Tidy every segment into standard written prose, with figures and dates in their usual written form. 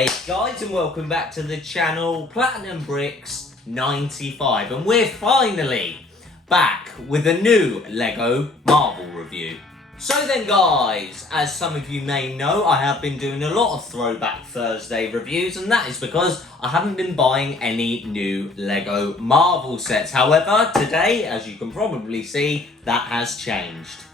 Hey guys, and welcome back to the channel Platinum Bricks 95, and we're finally back with a new Lego Marvel review. So then guys, as some of you may know, I have been doing a lot of Throwback Thursday reviews, and that is because I haven't been buying any new Lego Marvel sets. However, today, as you can probably see, that has changed.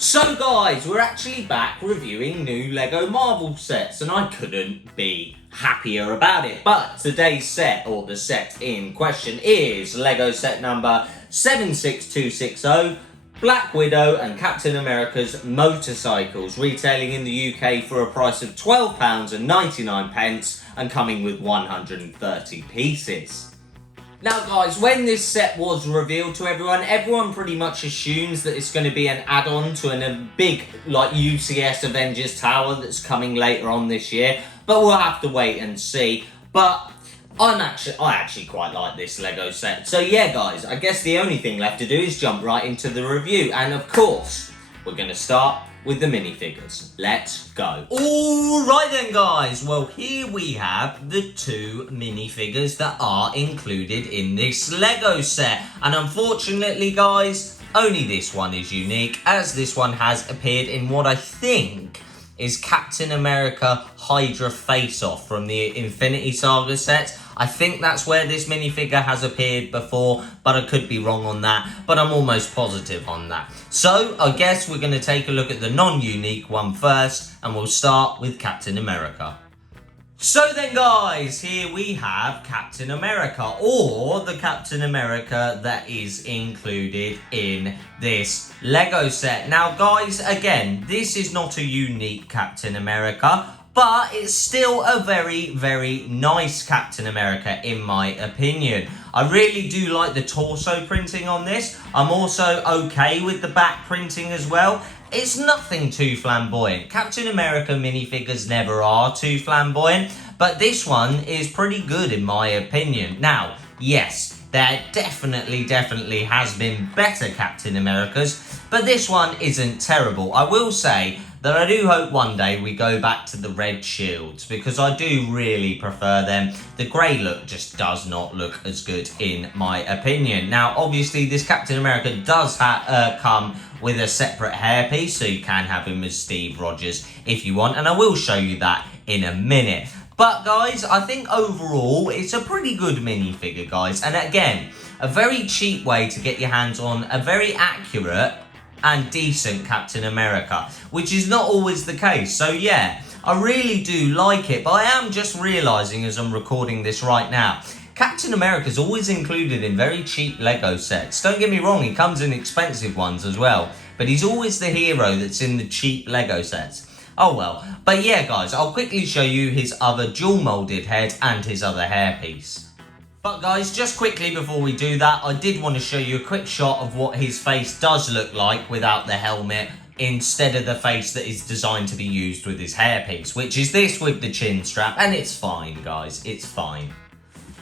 So guys, we're actually back reviewing new Lego Marvel sets, and I couldn't be happier about it. But today's set, or the set in question, is Lego set number 76260, Black Widow and Captain America's Motorcycles, retailing in the UK for a price of £12.99 and coming with 130 pieces. Now guys, when this set was revealed to everyone pretty much assumes that it's going to be an add-on to a big like UCS Avengers Tower that's coming later on this year, but we'll have to wait and see. But I actually quite like this Lego set. So yeah guys, I guess the only thing left to do is jump right into the review, and of course, we're going to start with the minifigures. Let's go. Alright then guys, well here we have the two minifigures that are included in this Lego set. And unfortunately guys, only this one is unique, as this one has appeared in what I think is Captain America Hydra Face-Off from the Infinity Saga set. I think that's where this minifigure has appeared before, but I could be wrong on that, but I'm almost positive on that. So I guess we're going to take a look at the non-unique one first, and we'll start with Captain America. So then guys, here we have Captain America, or the Captain America that is included in this Lego set. Now guys, again, this is not a unique Captain America, but it's still a very, very nice Captain America in my opinion. I really do like the torso printing on this. I'm also okay with the back printing as well. It's nothing too flamboyant. Captain America minifigures never are too flamboyant, but this one is pretty good in my opinion. Now, yes, there definitely has been better Captain Americas, but this one isn't terrible. I will say that I do hope one day we go back to the red shields, because I do really prefer them. The grey look just does not look as good in my opinion. Now, obviously, this Captain America does come with a separate hairpiece, so you can have him as Steve Rogers if you want, and I will show you that in a minute. But guys, I think overall, it's a pretty good minifigure, guys. And again, a very cheap way to get your hands on a very accurate and decent Captain America, which is not always the case. So yeah, I really do like it, but I am just realising as I'm recording this right now, Captain America is always included in very cheap Lego sets. Don't get me wrong, he comes in expensive ones as well, but he's always the hero that's in the cheap Lego sets. Oh well, but yeah guys, I'll quickly show you his other dual moulded head and his other hairpiece. But guys, just quickly before we do that, I did want to show you a quick shot of what his face does look like without the helmet, instead of the face that is designed to be used with his hairpiece, which is this with the chin strap, and it's fine guys, it's fine.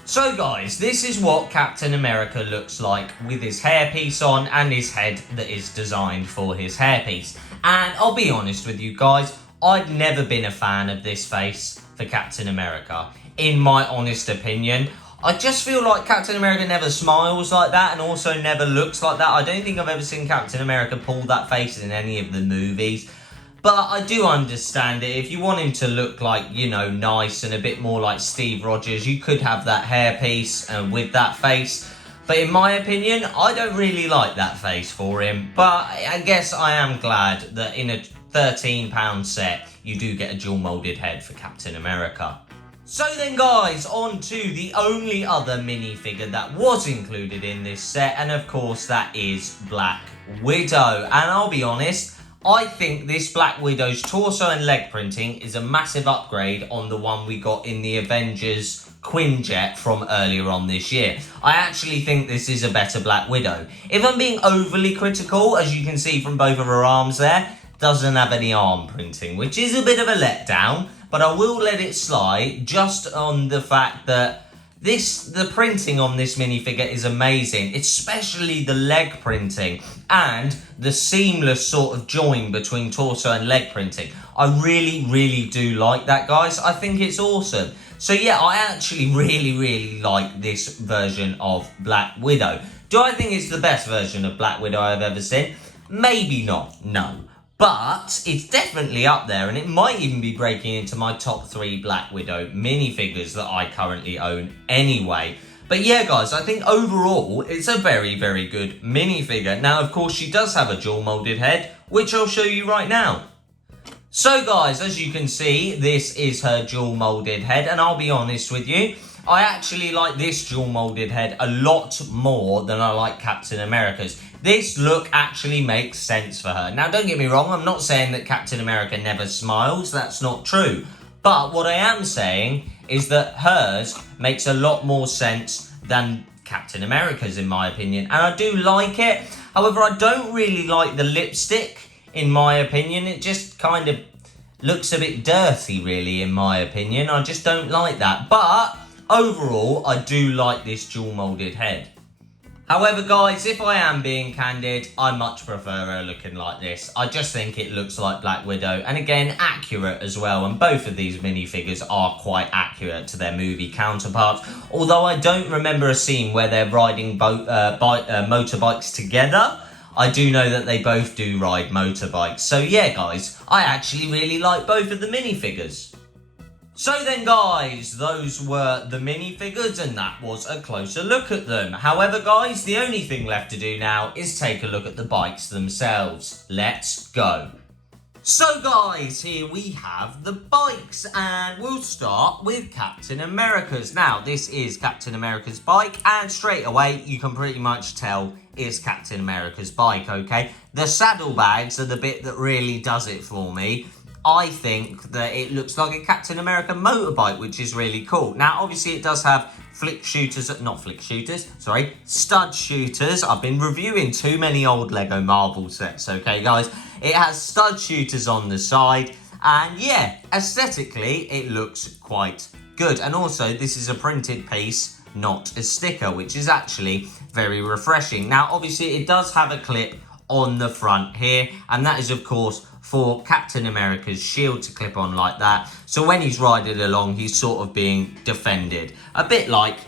So guys, this is what Captain America looks like with his hairpiece on and his head that is designed for his hairpiece. And I'll be honest with you guys, I've never been a fan of this face for Captain America, in my honest opinion. I just feel like Captain America never smiles like that, and also never looks like that. I don't think I've ever seen Captain America pull that face in any of the movies. But I do understand it. If you want him to look like, you know, nice and a bit more like Steve Rogers, you could have that hairpiece with that face. But in my opinion, I don't really like that face for him. But I guess I am glad that in a £13 set, you do get a dual moulded head for Captain America. So then guys, on to the only other minifigure that was included in this set, and of course that is Black Widow. And I'll be honest, I think this Black Widow's torso and leg printing is a massive upgrade on the one we got in the Avengers Quinjet from earlier on this year. I actually think this is a better Black Widow. If I'm being overly critical, as you can see from both of her arms there, doesn't have any arm printing, which is a bit of a letdown. But I will let it slide just on the fact that The printing on this minifigure is amazing, especially the leg printing and the seamless sort of join between torso and leg printing. I really do like that, guys. I think it's awesome. So yeah, I actually really like this version of Black Widow. Do I think it's the best version of Black Widow I've ever seen? Maybe not, no. But it's definitely up there, and it might even be breaking into my top 3 Black Widow minifigures that I currently own anyway. But yeah, guys, I think overall it's a very good minifigure. Now, of course, she does have a dual molded head, which I'll show you right now. So guys, as you can see, this is her dual molded head, and I'll be honest with you, I actually like this dual molded head a lot more than I like Captain America's. This look actually makes sense for her. Now, don't get me wrong, I'm not saying that Captain America never smiles, that's not true. But what I am saying is that hers makes a lot more sense than Captain America's, in my opinion. And I do like it. However, I don't really like the lipstick, in my opinion. It just kind of looks a bit dirty, really, in my opinion. I just don't like that. But overall, I do like this dual molded head. However, guys, if I am being candid, I much prefer her looking like this. I just think it looks like Black Widow, and again, accurate as well. And both of these minifigures are quite accurate to their movie counterparts. Although I don't remember a scene where they're riding motorbikes together. I do know that they both do ride motorbikes. So yeah, guys, I actually really like both of the minifigures. So then, guys, those were the minifigures, and that was a closer look at them. However, guys, the only thing left to do now is take a look at the bikes themselves. Let's go. So, guys, here we have the bikes, and we'll start with Captain America's. Now, this is Captain America's bike, and straight away, you can pretty much tell it's Captain America's bike, okay? The saddlebags are the bit that really does it for me. I think that it looks like a Captain America motorbike, which is really cool. Now, obviously, it does have stud shooters. I've been reviewing too many old Lego Marvel sets, okay, guys? It has stud shooters on the side, and yeah, aesthetically, it looks quite good. And also, this is a printed piece, not a sticker, which is actually very refreshing. Now, obviously, it does have a clip on the front here, and that is, of course, for Captain America's shield to clip on like that. So when he's riding along, he's sort of being defended. A bit like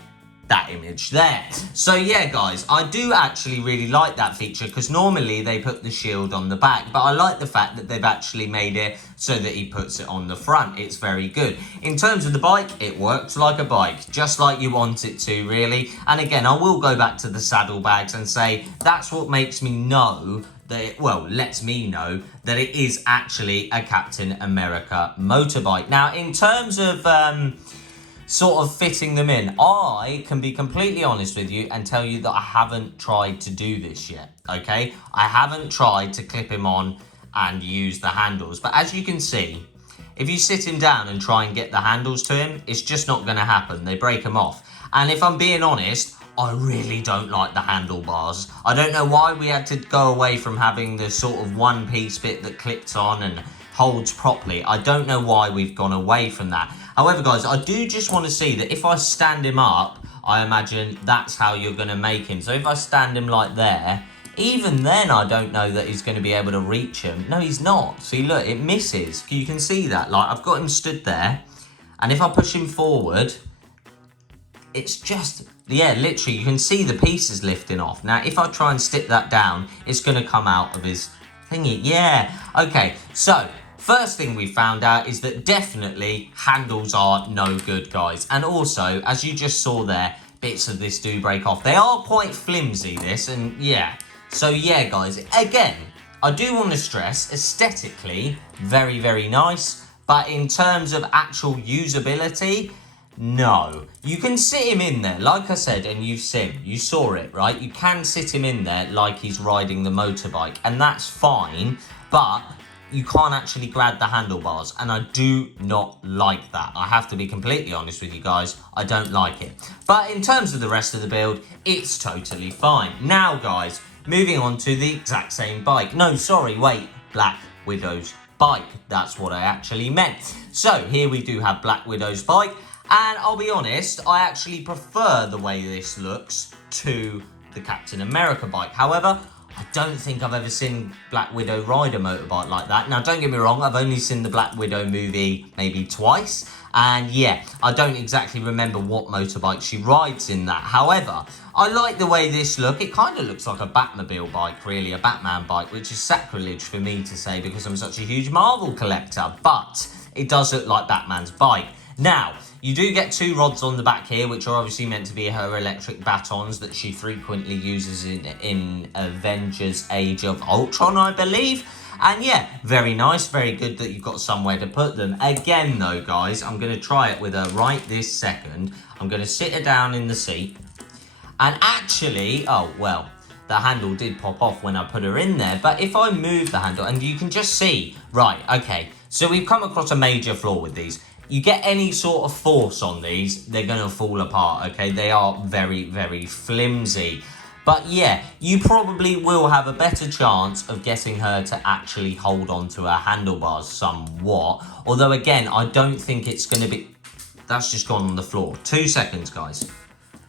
that image there. So yeah, guys, I do actually really like that feature, because normally they put the shield on the back, but I like the fact that they've actually made it so that he puts it on the front. It's very good. In terms of the bike, it works like a bike, just like you want it to, really. And again, I will go back to the saddlebags and say that's what makes me know that lets me know that it is actually a Captain America motorbike. Now, in terms of sort of fitting them in, I can be completely honest with you and tell you that I haven't tried to do this yet, okay? I haven't tried to clip him on and use the handles. But as you can see, if you sit him down and try and get the handles to him, it's just not going to happen. They break him off. And if I'm being honest, I really don't like the handlebars. I don't know why we had to go away from having the sort of one-piece bit that clips on and holds properly. I don't know why we've gone away from that. However, guys, I do just want to see that if I stand him up, I imagine that's how you're going to make him. So if I stand him like there, even then I don't know that he's going to be able to reach him. No, he's not. See, look, it misses. You can see that. Like, I've got him stood there, and if I push him forward, it's just, yeah, literally, you can see the pieces lifting off. Now, if I try and stick that down, it's going to come out of his thingy. Yeah, okay, so first thing we found out is that definitely handles are no good, guys. And also, as you just saw there, bits of this do break off. They are quite flimsy, this, and yeah. So yeah, guys, again, I do want to stress, aesthetically, very nice. But in terms of actual usability, no. You can sit him in there, like I said, and you saw it, right? You can sit him in there like he's riding the motorbike, and that's fine, but you can't actually grab the handlebars, and I do not like that. I have to be completely honest with you guys, I don't like it. But in terms of the rest of the build, it's totally fine. Now, guys, moving on to the exact same bike. No, sorry, wait, Black Widow's bike. That's what I actually meant. So here we do have Black Widow's bike, And I'll be honest, I actually prefer the way this looks to the Captain America bike. However, I don't think I've ever seen Black Widow ride a motorbike like that. Now, don't get me wrong, I've only seen the Black Widow movie maybe twice. And yeah, I don't exactly remember what motorbike she rides in that. However, I like the way this looks. It kind of looks like a Batmobile bike, really, a Batman bike, which is sacrilege for me to say because I'm such a huge Marvel collector. But it does look like Batman's bike. Now, you do get 2 rods on the back here, which are obviously meant to be her electric batons that she frequently uses in Avengers Age of Ultron, I believe. And yeah, very nice, very good that you've got somewhere to put them. Again, though, guys, I'm going to try it with her right this second. I'm going to sit her down in the seat. And actually, oh, well, the handle did pop off when I put her in there. But if I move the handle, and you can just see, right, okay. So we've come across a major flaw with these. You get any sort of force on these, they're going to fall apart, okay? They are very, very flimsy. But yeah, you probably will have a better chance of getting her to actually hold on to her handlebars somewhat. Although, again, I don't think it's going to be... That's just gone on the floor. 2 seconds, guys.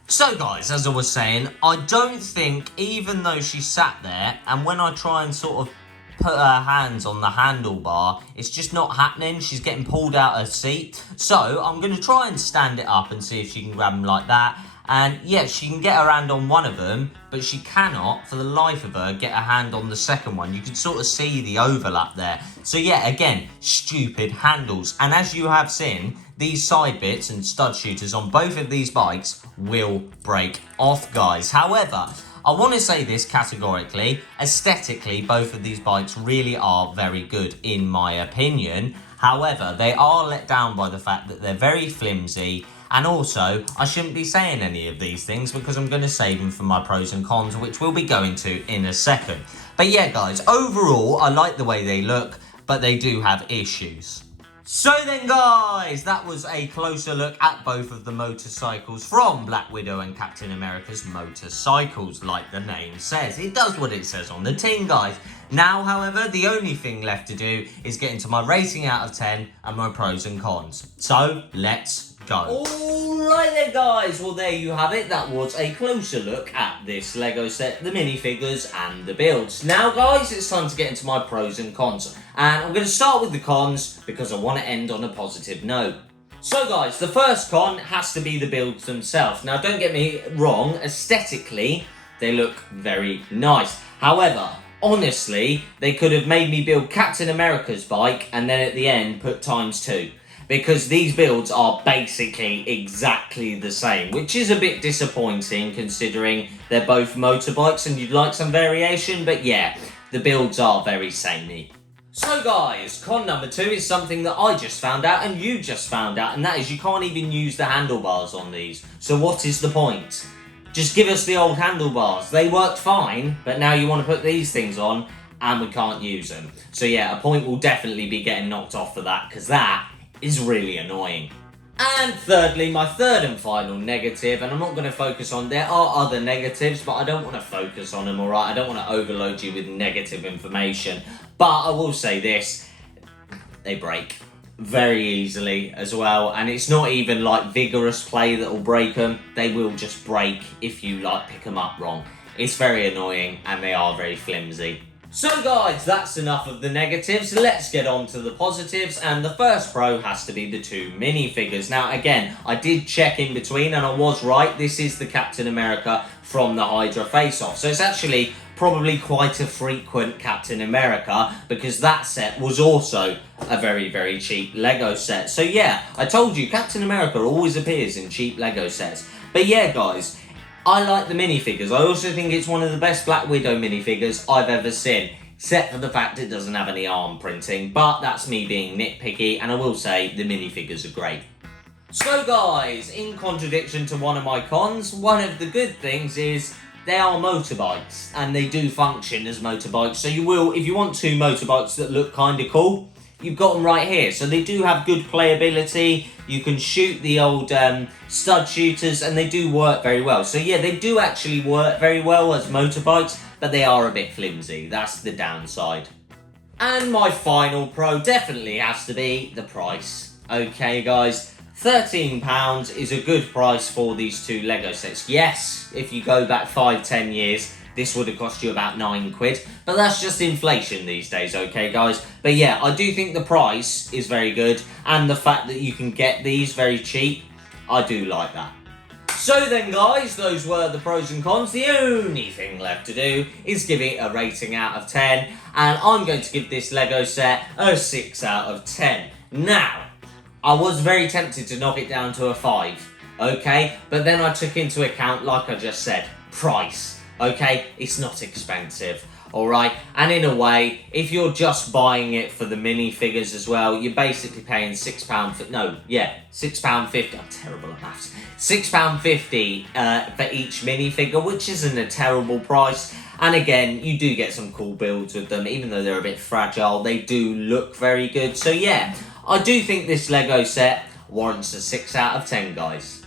So, guys, as I was saying, I don't think, even though she sat there, and when I try and sort of put her hands on the handlebar, it's just not happening. She's getting pulled out her seat. So I'm going to try and stand it up and see if she can grab them like that. And yeah, she can get her hand on one of them, but she cannot, for the life of her, get her hand on the second one. You can sort of see the overlap there. So yeah, again, stupid handles. And as you have seen, these side bits and stud shooters on both of these bikes will break off, guys. However, I want to say this categorically, aesthetically, both of these bikes really are very good in my opinion. However, they are let down by the fact that they're very flimsy, and also, I shouldn't be saying any of these things because I'm going to save them for my pros and cons, which we'll be going to in a second. But yeah, guys, overall, I like the way they look, but they do have issues. So then, guys, that was a closer look at both of the motorcycles from Black Widow and Captain America's motorcycles, like the name says. It does what it says on the tin, guys. Now, however, the only thing left to do is get into my rating out of 10 and my pros and cons. So, let's go. Alright then, guys, well there you have it. That was a closer look at this Lego set, the minifigures and the builds. Now, guys, it's time to get into my pros and cons. And I'm going to start with the cons because I want to end on a positive note. So, guys, the first con has to be the builds themselves. Now, don't get me wrong, aesthetically, they look very nice. However, honestly, they could have made me build Captain America's bike and then at the end put ×2. Because these builds are basically exactly the same, which is a bit disappointing considering they're both motorbikes and you'd like some variation, but yeah, the builds are very samey. So guys, con number 2 is something that I just found out and you just found out, and that is you can't even use the handlebars on these. So what is the point? Just give us the old handlebars. They worked fine, but now you want to put these things on and we can't use them. So yeah, a point will definitely be getting knocked off for that, because that is really annoying. And thirdly, my third and final negative, and I'm not going to focus on, there are other negatives, but I don't want to focus on them, alright? I don't want to overload you with negative information. But I will say this, they break very easily as well, and it's not even like vigorous play that will break them. They will just break if you like pick them up wrong. It's very annoying and they are very flimsy. So guys, that's enough of the negatives. Let's get on to the positives, and the first pro has to be the 2 minifigures. Now again, I did check in between and I was right. This is the Captain America from the Hydra face-off. So it's actually probably quite a frequent Captain America, because that set was also a very, very cheap Lego set. So yeah, I told you, Captain America always appears in cheap Lego sets. But yeah, guys, I like the minifigures. I also think it's one of the best Black Widow minifigures I've ever seen, except for the fact it doesn't have any arm printing, but that's me being nitpicky, and I will say the minifigures are great. So guys, in contradiction to one of my cons, one of the good things is they are motorbikes, and they do function as motorbikes. So you will, if you want 2 motorbikes that look kind of cool, you've got them right here. So they do have good playability. You can shoot the old stud shooters, and they do work very well. So yeah, they do actually work very well as motorbikes, but they are a bit flimsy. That's the downside. And my final pro definitely has to be the price. Okay, guys. £13 is a good price for these two Lego sets. Yes, if you go back 5-10 years, this would have cost you about £9, but that's just inflation these days, okay guys? But yeah, I do think the price is very good, and the fact that you can get these very cheap, I do like that. So then guys, those were the pros and cons. The only thing left to do is give it a rating out of 10, and I'm going to give this Lego set a 6 out of 10. Now, I was very tempted to knock it down to a 5, okay? But then I took into account, like I just said, price. Okay, it's not expensive, alright? And in a way, if you're just buying it for the minifigures as well, you're basically paying £6, £6.50, I'm terrible at maths, £6.50 for each minifigure, which isn't a terrible price. And again, you do get some cool builds with them, even though they're a bit fragile, they do look very good. So yeah, I do think this Lego set warrants a 6 out of 10, guys.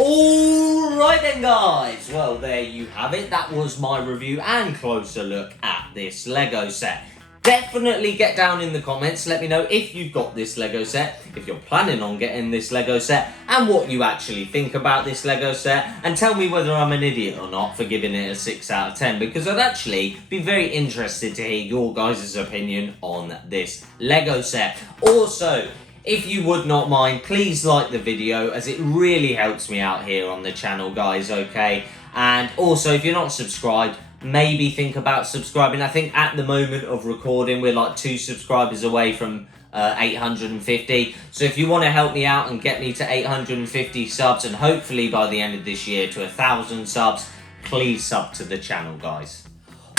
Alright then guys, well there you have it. That was my review and closer look at this Lego set. Definitely get down in the comments, let me know if you've got this Lego set, if you're planning on getting this Lego set, and what you actually think about this Lego set, and tell me whether I'm an idiot or not for giving it a 6 out of 10, because I'd actually be very interested to hear your guys' opinion on this Lego set. Also, if you would not mind, please like the video, as it really helps me out here on the channel, guys, okay? And also, if you're not subscribed, maybe think about subscribing. I think at the moment of recording, we're like 2 subscribers away from 850. So if you want to help me out and get me to 850 subs, and hopefully by the end of this year to 1,000 subs, please sub to the channel, guys.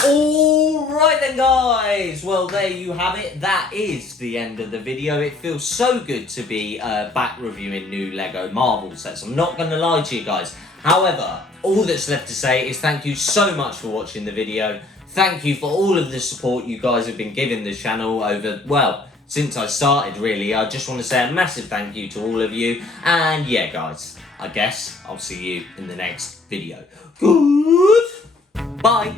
Alright then guys, well there you have it, that is the end of the video. It feels so good to be back reviewing new Lego Marvel sets, I'm not going to lie to you guys. However, all that's left to say is thank you so much for watching the video. Thank you for all of the support you guys have been giving the channel over, well, since I started really. I just want to say a massive thank you to all of you. And yeah guys, I guess I'll see you in the next video. Good. Bye.